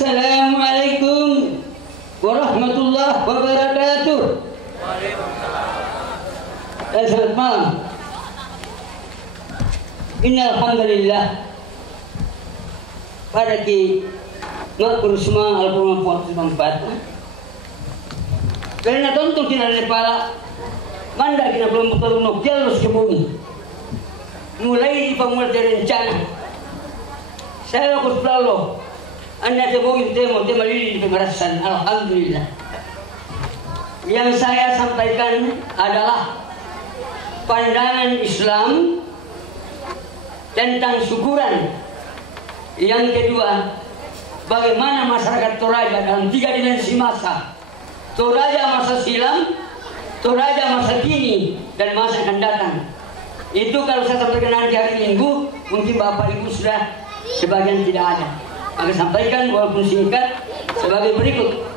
Assalamualaikum warahmatullahi wabarakatuh. Selamat malam. Innal hamdalillah pada ki ngakur semua Al-Qur'an tempat. Karena tonton kina lepala manda kina belum betul nok jalus ke bumi. Mulai dipamul dari rencana. Saya lakukan selalu. Anda temukan temo lili di pemerasan. Alhamdulillah. Yang saya sampaikan adalah pandangan Islam tentang syukuran. Yang kedua, bagaimana masyarakat Toraja dalam 3 dimensi masa. Toraja masa silam, Toraja masa kini, dan masa akan datang. Itu kalau saya sampaikan nanti hari Minggu, mungkin Bapak Ibu sudah sebagian tidak ada. Maka sampaikan walaupun singkat sebagai berikut.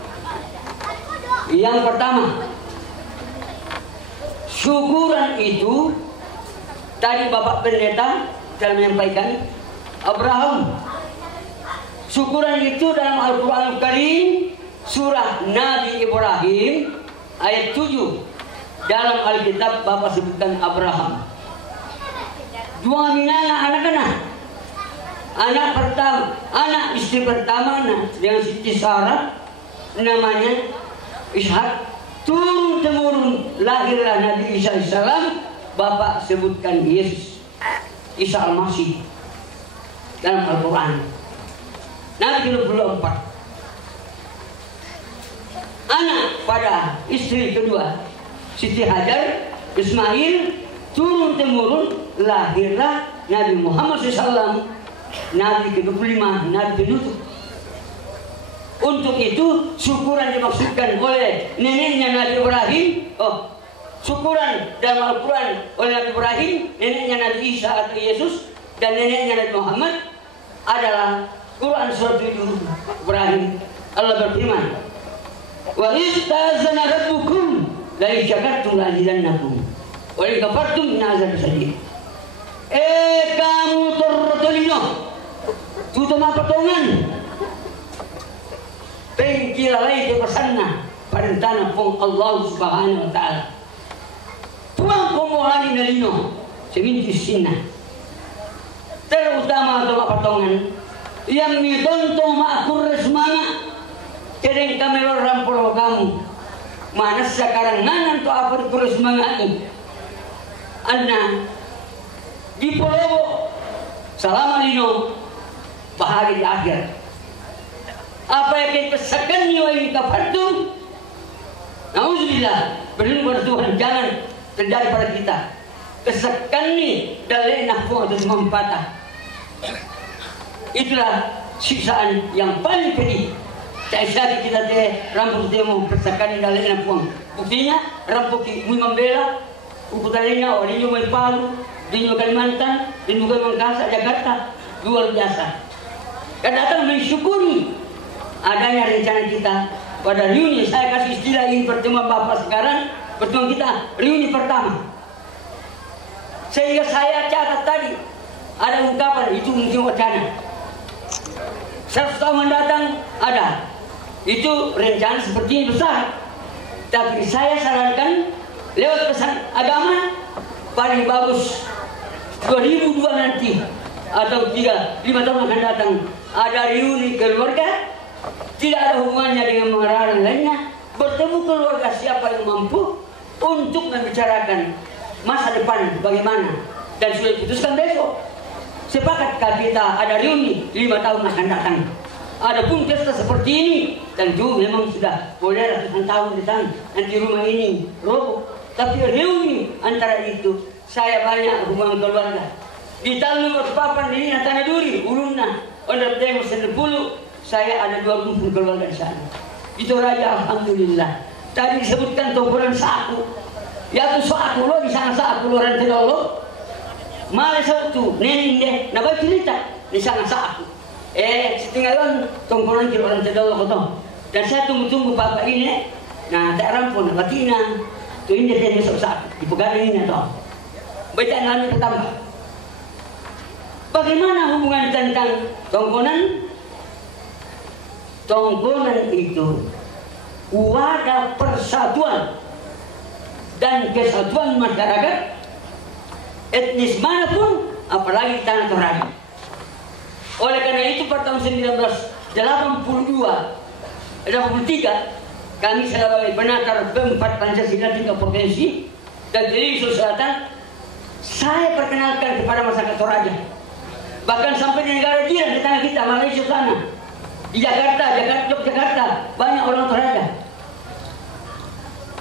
Yang pertama, syukuran itu tadi Bapak Pendeta telah menyampaikan Abraham. Syukuran itu dalam Al-Quran Karim surah Nabi Ibrahim ayat 7. Dalam Alkitab Bapak sebutkan Abraham. Dua minana anak-anak. Anak pertama, anak istri pertama dengan Siti Sarah namanya Ishak. Turun temurun lahirlah Nabi Isa AS. Bapak sebutkan Yesus Isa Al-Masih dalam Al-Quran. Nabi 24. Anak pada istri kedua Siti Hajar Ismail. Turun temurun lahirlah Nabi Muhammad SAW. Nabi ke-25, Nabi penutup. Untuk itu syukuran dimaksudkan oleh neneknya Nabi Ibrahim. Syukuran dalam Al-Quran oleh Nabi Ibrahim, neneknya Nabi Isa atau Yesus, dan neneknya Nabi Muhammad adalah Quran surat 7 Ibrahim. Allah berfirman, wa istazana rabbukum la in syakartum la azidannakum wa in kafartum inna azabi syadid. Kamu tertolino tutup patongan pengkilalai di persana pada tanah pun Allah Subhanahu wa ta'ala tuang pemohani nalino seminti sinna terutama tutup patongan yang mitonto ma'akur resmana kereng kamelor rampolo kamu mana sekarang nanan to apa resmana ini anna di Pulau selama lino bahagia di akhir. Apa yang kita pesakan nyawa ini kafartum? Nauzubillah, berlindung pada Tuhan jangan terjadi pada kita. Kesakan ni dalil nafsu atau mempatah. Itulah siksaan yang paling pedih. Saya kita teh rampuk demo pesakan ni dalil nafsu. Buktinya rampuk membela ukutannya orang ini mau Palu. Di Kalimantan, di Makassar, Jakarta, luar biasa. Kan datang mensyukuri adanya rencana kita pada reuni. Saya kasih istilah ini pertemuan Bapak sekarang, pertemuan kita reuni pertama. Sehingga saya catat tadi ada ungkapan itu mungkin wacana. 100 tahun mendatang ada. Itu rencana seperti ini besar. Tapi saya sarankan lewat pesan agama paling bagus 2002 nanti atau 3-5 tahun akan datang ada reuni keluarga, tidak ada hubungannya dengan mengarang lainnya, bertemu keluarga siapa yang mampu untuk membicarakan masa depan bagaimana, dan sudah diputuskan besok sepakatkah kita ada reuni 5 tahun akan datang. Adapun pesta seperti ini tentu memang sudah boleh ratusan tahun datang nanti rumah ini roboh, tapi reuni antara itu saya banyak hubungan keluarga. Di tahun nomor 8 ini Tanah Duri, Ulunna, Ondar Demo Senepulu, saya ada 2 rumpun keluarga di sana. Itu Raja Alhamdulillah. Tadi disebutkan Tongkoran Saku. Ya tu Saku lo di sana Saku lo rantai lo. Malah satu nenek deh, nabai cerita di sana Saku. Setinggalan Tongkoran kilo rantai lo kotong. Dan saya tunggu-tunggu Bapak ini. Nah, tak rampun, batina. Tu ini dia besok Saku. Di pegangan ini atau. Baca nami pertama. Bagaimana hubungan tentang tongkonan Tongkonan itu wadah persatuan dan kesatuan masyarakat etnis manapun, apalagi tanah Toraja. Oleh karena itu pada tahun 1983 kami sebagai penatar keempat Pancasila tingkat provinsi dan dari Sulawesi Selatan, saya perkenalkan kepada masyarakat Toraja. Bahkan sampai di negara jiran di tanah kita, Malaysia sana, di Jakarta, Yogyakarta, banyak orang Toraja.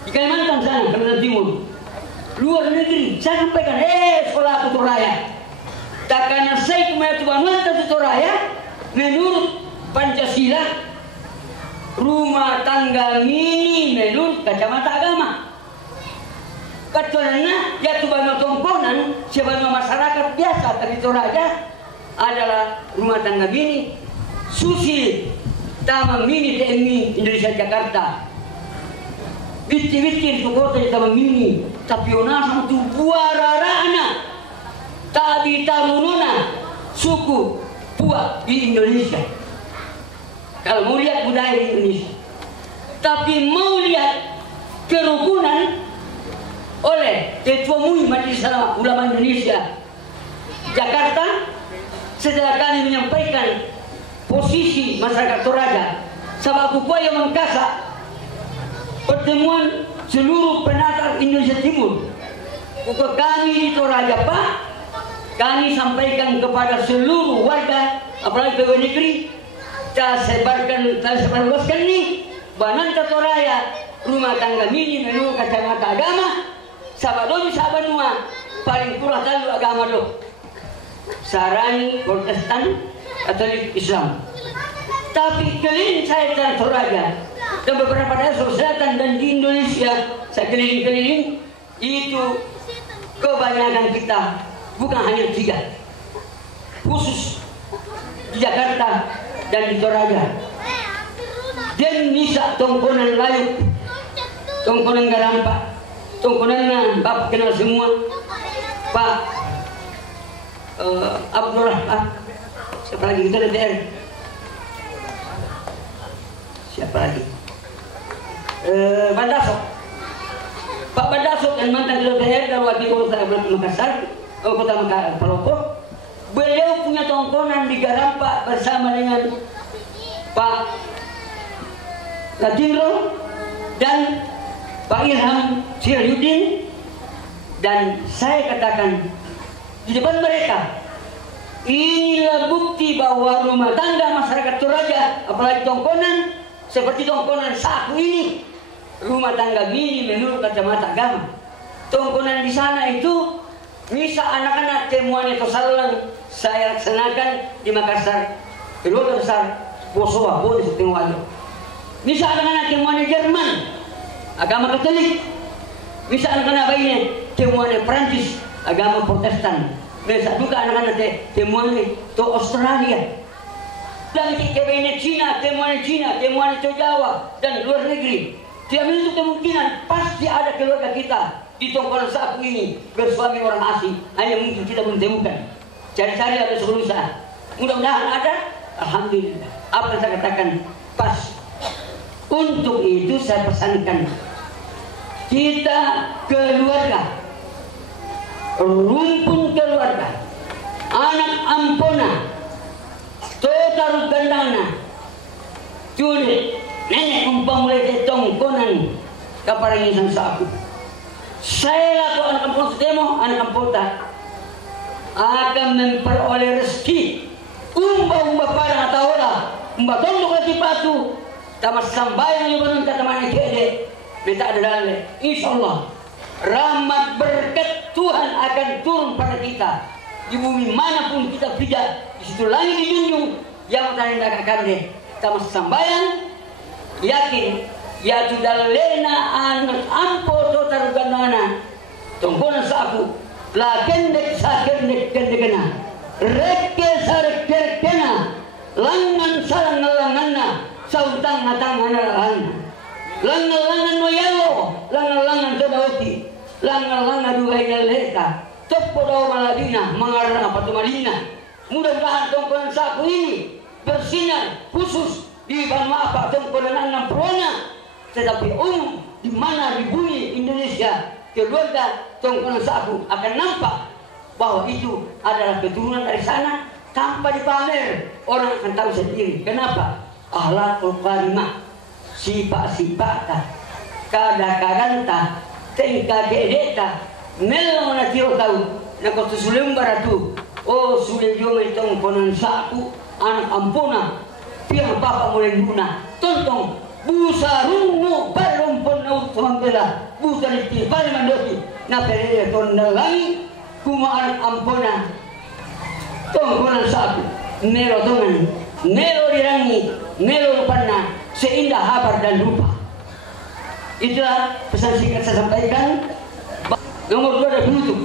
Di Kalimantan sana, Kalimantan Timur, luar negeri, saya sampaikan, sekolah aku Toraja. Takkan saya kumaya Tuhan di Toraja, menurut Pancasila, rumah tangga mini menurut kacamata agama. Katanya ya Tuhan tongkonan sebagai masyarakat biasa dari Toraja adalah rumah tangga mini susi taman mini TMI Indonesia Jakarta. Bitti-bitti itu kota taman mini tapi ona sama tu buararana tabi tarununa suku Pua di Indonesia. Kalau mau lihat budaya di Indonesia, tapi mau lihat kerukunan oleh Ketua MUI Majelis Ulama Indonesia Jakarta, setelah kami menyampaikan posisi masyarakat Toraja, sebab upaya mengkasak pertemuan seluruh penatar Indonesia Timur, bukan kami di Toraja Pak, kami sampaikan kepada seluruh warga, apalagi pegawai negeri. Kita sebarluaskan nih Bananta Toraja rumah tangga mini menurut kacamata agama sabadomi sabanua paling kurang tahu agama lo Sarani, Protestan, Katolik, Islam. Tapi keliling saya di Toraja dan beberapa daerah Sulawesi Selatan dan di Indonesia saya keliling-keliling itu kebanyakan kita bukan hanya 3 khusus di Jakarta dan di Toraja. Dan bisa tongkonan layu, tongkonan garampa, tongkonan Bapak kenal semua, Pak Abdullah, siapa lagi kita DPR? Siapa lagi? Bandasok, Pak Bandasok dan mantan DPR dan wakil kota Makassar, kota Palopo. Beliau punya tongkonan di Garampa bersama dengan Pak Latindro dan Pak Ilham Sirayudin, dan saya katakan di depan mereka, inilah bukti bahwa rumah tangga masyarakat Toraja, apalagi tongkonan seperti tongkonan saku ini, rumah tangga mini menurut kacamata agama. Tongkonan di sana itu bisa anak-anak temuan itu saya laksanakan di Makassar, keluarga besar Bosowa, Bodes, Tengwajo. Bisa anak-anak temuan Jerman, agama Katolik. Bisa anak-anak bayinya temuan Prancis, agama Protestan. Bisa juga anak-anak temuan itu Australia. Dan kebanyakan Cina, temuan itu Jawa dan luar negeri. Tidak menutup kemungkinan pasti ada keluarga kita di tongkonan saku ini bersuami orang asing, hanya mungkin kita belum temukan. Cari-cari ada sebelum saat. Mudah-mudahan ada. Alhamdulillah. Apa yang saya katakan pas. Untuk itu saya pesankan kita keluarga, rumpun keluarga, anak ampona, total gandana, culik, nenek umpam mulai tongkonan kaparangisan saku. Saya laku anak kampung Sutemo, anak kampota akan memperoleh rezeki umba padang atau lah umba tondok lagi patu tamas sambayang yang belum kata mana kede minta ada dalil. Insyaallah rahmat berkat Tuhan akan turun pada kita di bumi manapun kita pijak, di situ langit dijunjung yang tanda akan deh tamas sambayang yakin ya sudah lena anak ampo total ganana tongkonan saku la kendek sa kendek kendekena rekke sarek kerekena langan sarang langanna sautang natang analan langan no yawo langan sodawati langan dua inaleta topo do maladina mengarana patu malina. Mudah-mudahan tongkonan saku ini bersinar khusus di Banua tongkonan enam prona, tetapi umum di mana di bumi Indonesia keluarga tongkonan saku akan nampak bahwa itu adalah keturunan dari sana tanpa dipamer. Orang akan tahu sendiri. Kenapa? Akhlakul karimah, sifat-sifat, kada-kadanta, tingkah gedeta, melo na tiro tahu. Nak tu sulim baratu. Oh sudah jom itong konan saku anak ampuna. Pihak bapa mulai luna. Tontong busa rungu barumpon na utamambela. Busa niti bali mandoki. Na perere tondalangi kuma anak ampuna. Tong konan saku. Melo dongan. Melo dirangi. Melo lupanna. Seindah habar dan rupa. Itulah pesan singkat saya sampaikan. Nomor 2 ada penutup.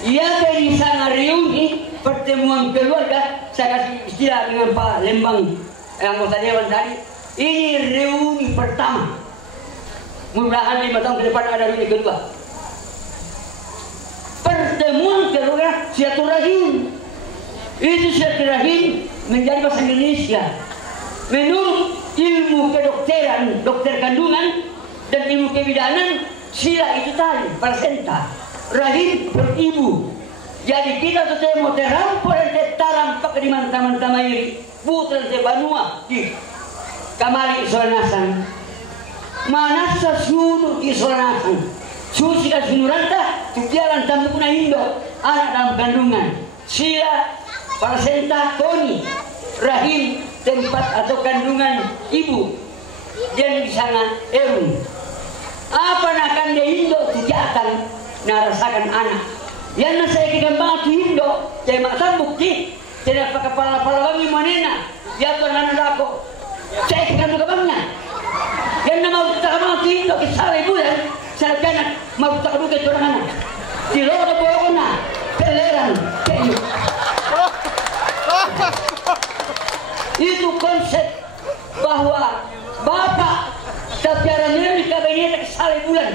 Ya dari sana reuni pertemuan keluarga, saya kasih istilah dengan Pak Lembang anggota dewan tadi. Ini reuni pertama. Mudah-mudahan 5 tahun ke depan ada reuni kedua. Pertemuan keluarga silaturahim. Itu silaturahim menjadi bahasa Indonesia. Menurut ilmu kedokteran, dokter kandungan dan ilmu kebidanan, sila itu tali, placenta. Rahim beribu. Jadi kita tetap terampol dan tarampak di mantama-mantama ini. Putran te Banua di kamari isolanasan. Manasa sudu isolanasan. Susi kasunuranta tu jalan tambukna Indo. Anak dalam kandungan. Sila, placenta, toni. Rahim tempat atau kandungan ibu. Dan di sana erun. Apa nakan de Indo tujatan narasakan anak. Yang saya kigambang di Indo, saya makan bukti, tidak pakai kepala wangi manena. Ya Tuhan anak aku, saya kigambang kebangnya. Yang nama utama kebang di Indo kisah bulan, saya kanak mau tak duga orang anak. Di luar bawahnya, peleran, kayu. Itu konsep bahwa bapak tapi orang ini kabinetnya kisah bulan.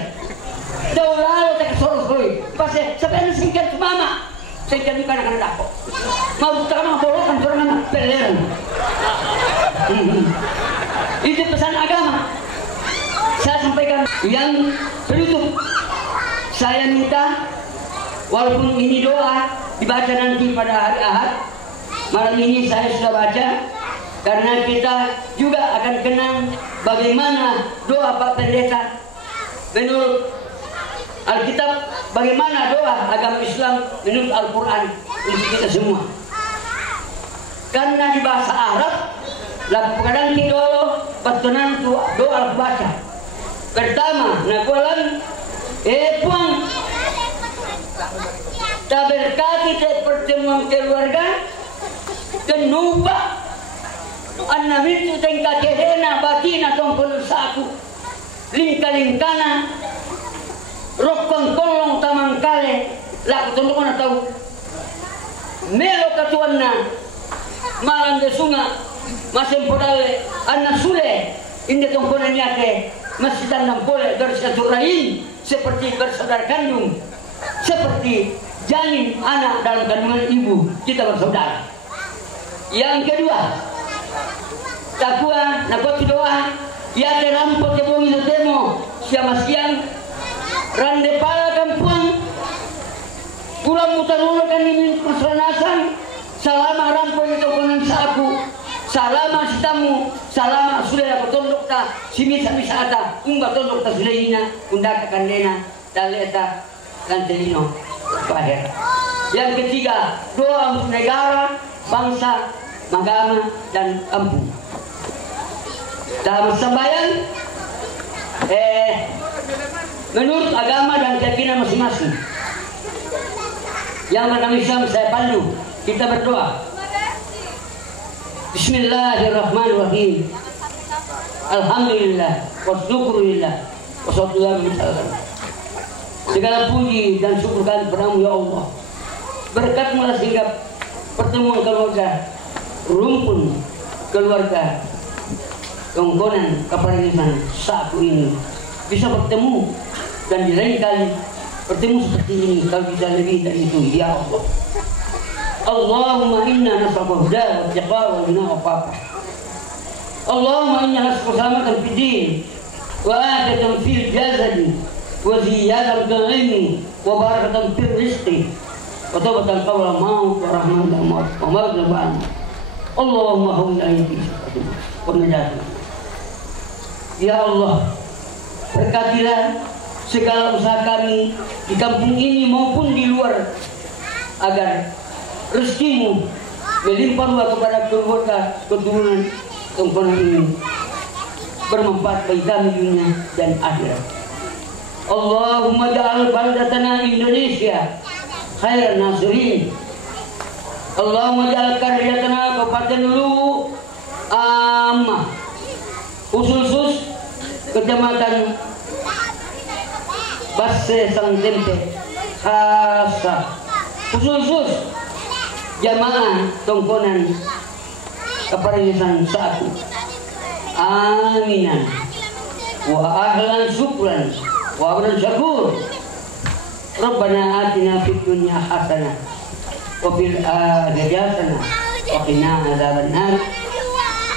Jauh lalu tak kesorot-sorot. Pasal sampai singkat mama, singkat bukan akan dapat. Mau terang bolokan orang anak peleran. Itu pesan agama. Saya sampaikan yang penutup. Saya minta, walaupun ini doa dibaca nanti pada hari Ahad, malam ini saya sudah baca. Karena kita juga akan kenang bagaimana doa Pak Pendeta menurut Alkitab, bagaimana doa agama Islam menurut Al-Quran untuk kita semua. Karena di bahasa Arab, kadang kita batunan doa baca. Pertama, nakualan, puang, taberkati pertemuan keluarga, dan nuba, anamitu tengka kedena batina tongkol saku, lingka-lingkana, rokon kolong tamang kale laku tunduk na tahu melo katuanna malam de sunga masih podale anak sule inde tongkonan yake masih tandang pole bersilaturahim seperti bersaudara kandung, seperti janin anak dalam kandungan ibu kita bersaudara. Yang kedua, takwa nakot doa ya terampok tebongi temo siang siang rande pala kampung pulang mutar-mutar di perselanasan salama rampon itu konan saku salama sitamu salama sudah dapat tondok ta simisa ata umba tondok ta sulehina undaka kandena daleta lantelino bahir. Yang ketiga, doa untuk negara, bangsa, agama dan kampung. Dalam sembahyang menurut agama dan keyakinan masing-masing. Yang bernama Islam saya pandu, kita berdoa. Bismillahirrahmanirrahim. Alhamdulillah, wassyukrulillah, wassallallahu alaihi wasallam. Segala puji dan syukur kami padamu ya Allah. Berkat-Mu sehingga pertemuan keluarga, rumpun keluarga, tongkonan keperluan satu ini bisa bertemu. Dan di lain kali bertemu seperti ini kalau bisa lebih dari itu ya Allah. Allahumma inna nas'aluka huda wa taqwa wa ghina wa afafa. Allahumma inna nas'aluka salamatan fid din wa afiyatan fil jasadi wa ziyadatan fil ilmi wa barakatan fil rizqi wa tawbatan qabla maut wa rahmatan maut wa maghfiratan. Allahumma hawwin alayhi wa najati. Ya Allah, berkatilah segala usaha kami di kampung ini maupun di luar, agar rezekimu melimpah kepada keluarga keturunan tongkonan ini, bermanfaat bagi kami dunia dan akhirat. Allahumma ja'al baldatana Indonesia khairan nasirin. Allahumma ja'al karyatana Kabupaten Luwu Ammah khusus Kecamatan Basse Sangtempe khasa khusus jamaah tongkonan keparilisan satu. Aminan wa ahlan syukran wa abdan syakur. Rabbana atina fid dunya hasanah wa fil akhirati hasanah wa qina adzabannar.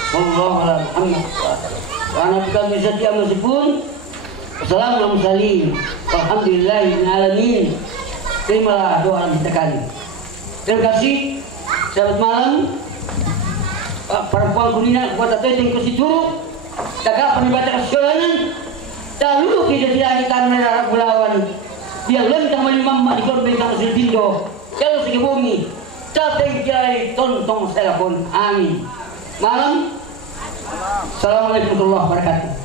Wallahu a'lam. Wa ana billahi setiap meskipun. Assalamualaikum warahmatullahi wabarakatuh. Terimalah doa kita kali. Terima kasih. Selamat malam. Perempuan kunina buat atau yang kusituru. Jaga penibatan keseluruhan. Dahulu kita tidak akan merah bulawan. Dia lentang melimam di korban sama silbindo. Kalau segi bumi. Tapi jari tontong saya pun. Amin. Malam. Assalamualaikum warahmatullahi wabarakatuh.